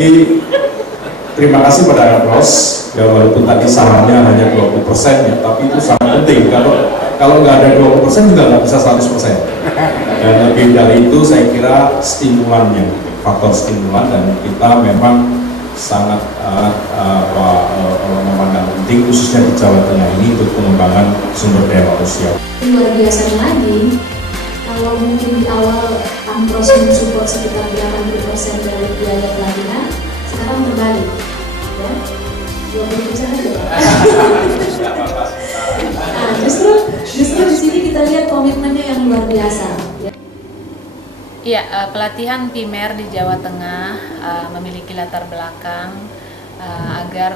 Jadi terima kasih pada Ros, ya walaupun tadi sahamnya hanya 20% ya, tapi itu sangat penting. Kalau nggak ada 20% juga nggak bisa 100%. Dan lebih dari itu saya kira stimulannya, faktor stimulan, dan kita memang sangat memandang penting khususnya di Jawa Tengah ini untuk pengembangan sumber daya manusia. Luar biasa lagi, kalau mungkin di awal Ampros mensupport sekitar 80% dari biaya pelatihan, sekarang terbalik, ya 20% aja. Nah, justru di sini kita lihat komitmennya yang luar biasa. Iya, pelatihan PIMER di Jawa Tengah memiliki latar belakang agar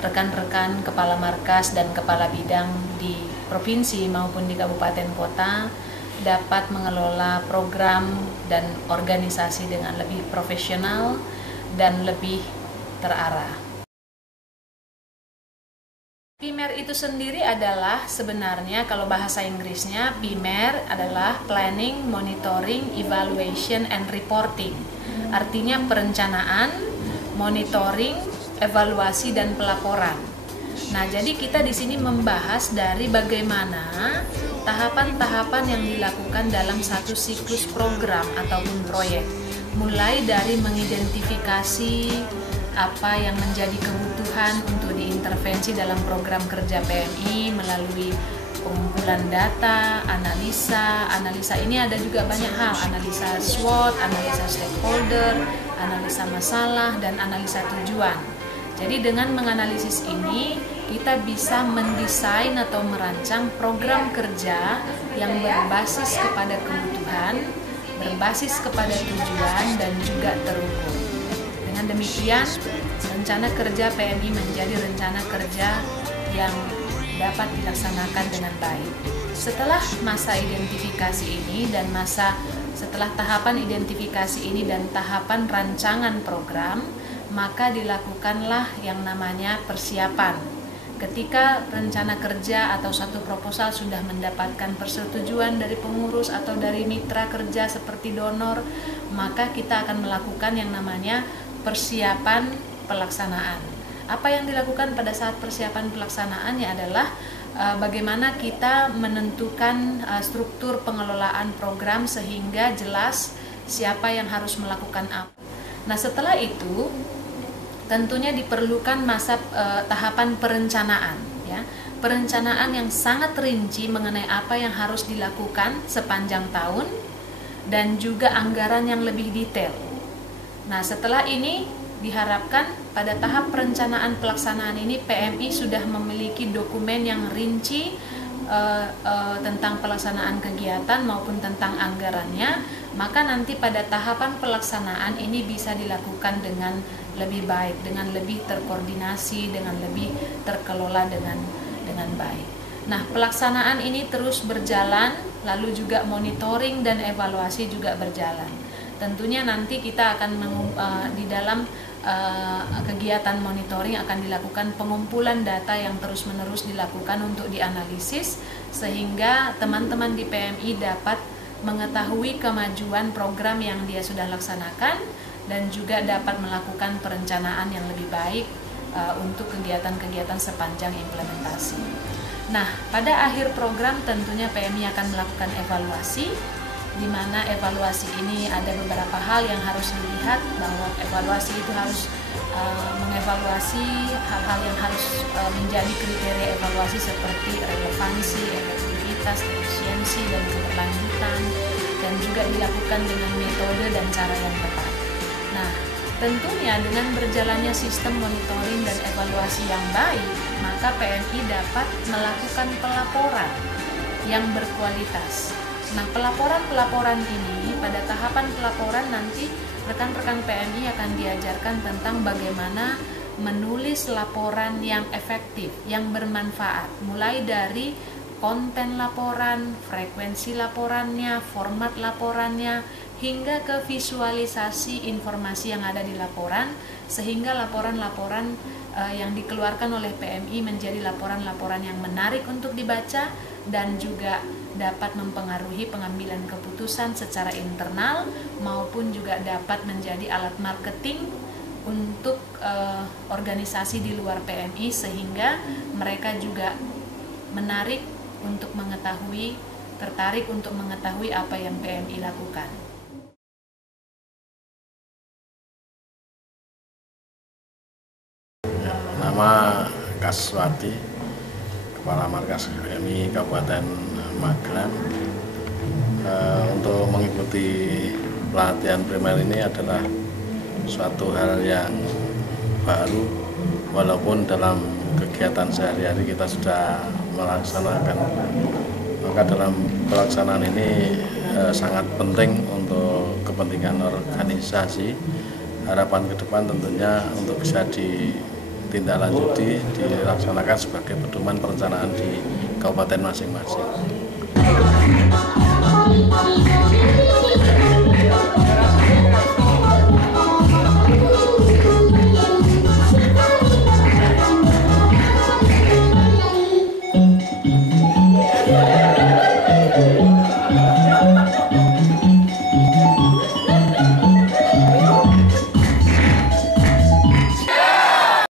rekan-rekan kepala markas dan kepala bidang di provinsi maupun di kabupaten kota dapat mengelola program dan organisasi dengan lebih profesional dan lebih terarah. PIMER itu sendiri adalah sebenarnya kalau bahasa Inggrisnya PIMER adalah Planning, Monitoring, Evaluation, and Reporting. Artinya perencanaan, monitoring, evaluasi, dan pelaporan. Nah, jadi kita di sini membahas dari bagaimana tahapan-tahapan yang dilakukan dalam satu siklus program ataupun proyek. Mulai dari mengidentifikasi apa yang menjadi kebutuhan untuk diintervensi dalam program kerja PMI melalui pengumpulan data, analisa ini ada juga banyak hal, analisa SWOT, analisa stakeholder, analisa masalah, dan analisa tujuan. Jadi dengan menganalisis ini, kita bisa mendesain atau merancang program kerja yang berbasis kepada kebutuhan, berbasis kepada tujuan, dan juga terukur. Dengan demikian, rencana kerja PMI menjadi rencana kerja yang dapat dilaksanakan dengan baik. Setelah masa identifikasi ini dan setelah tahapan identifikasi ini dan tahapan rancangan program, maka dilakukanlah yang namanya persiapan. Ketika rencana kerja atau satu proposal sudah mendapatkan persetujuan dari pengurus atau dari mitra kerja seperti donor, maka kita akan melakukan yang namanya persiapan pelaksanaan. Apa yang dilakukan pada saat persiapan pelaksanaannya adalah bagaimana kita menentukan struktur pengelolaan program sehingga jelas siapa yang harus melakukan apa. Nah, setelah itu tentunya diperlukan masa tahapan perencanaan, ya. Perencanaan yang sangat rinci mengenai apa yang harus dilakukan sepanjang tahun dan juga anggaran yang lebih detail. Nah, setelah ini diharapkan pada tahap perencanaan pelaksanaan ini PMI sudah memiliki dokumen yang rinci tentang pelaksanaan kegiatan maupun tentang anggarannya, maka nanti pada tahapan pelaksanaan ini bisa dilakukan dengan lebih baik, dengan lebih terkoordinasi, dengan lebih terkelola dengan baik. Nah, pelaksanaan ini terus berjalan, lalu juga monitoring dan evaluasi juga berjalan. Tentunya nanti kita akan di dalam kegiatan monitoring akan dilakukan pengumpulan data yang terus-menerus dilakukan untuk dianalisis sehingga teman-teman di PMI dapat mengetahui kemajuan program yang dia sudah laksanakan dan juga dapat melakukan perencanaan yang lebih baik untuk kegiatan-kegiatan sepanjang implementasi. Nah, pada akhir program tentunya PMI akan melakukan evaluasi, di mana evaluasi ini ada beberapa hal yang harus dilihat, bahwa evaluasi itu harus mengevaluasi hal-hal yang harus menjadi kriteria evaluasi seperti relevansi, efektivitas, efisiensi, dan keberlanjutan, dan juga dilakukan dengan metode dan cara yang tepat. Nah, tentunya dengan berjalannya sistem monitoring dan evaluasi yang baik, maka PMI dapat melakukan pelaporan yang berkualitas. Nah, pelaporan-pelaporan ini, pada tahapan pelaporan nanti rekan-rekan PMI akan diajarkan tentang bagaimana menulis laporan yang efektif, yang bermanfaat, mulai dari konten laporan, frekuensi laporannya, format laporannya, hingga ke visualisasi informasi yang ada di laporan, sehingga laporan-laporan yang dikeluarkan oleh PMI menjadi laporan-laporan yang menarik untuk dibaca dan juga dapat mempengaruhi pengambilan keputusan secara internal maupun juga dapat menjadi alat marketing untuk organisasi di luar PMI, sehingga mereka juga tertarik untuk mengetahui apa yang PMI lakukan. Nama Kaswati, Kepala Markas PMI Kabupaten Magelang. Untuk mengikuti pelatihan primer ini adalah suatu hal yang baru, walaupun dalam kegiatan sehari-hari kita sudah melaksanakan. Maka dalam pelaksanaan ini sangat penting untuk kepentingan organisasi. Harapan ke depan tentunya untuk bisa ditindaklanjuti, dilaksanakan sebagai pedoman perencanaan di kabupaten masing-masing.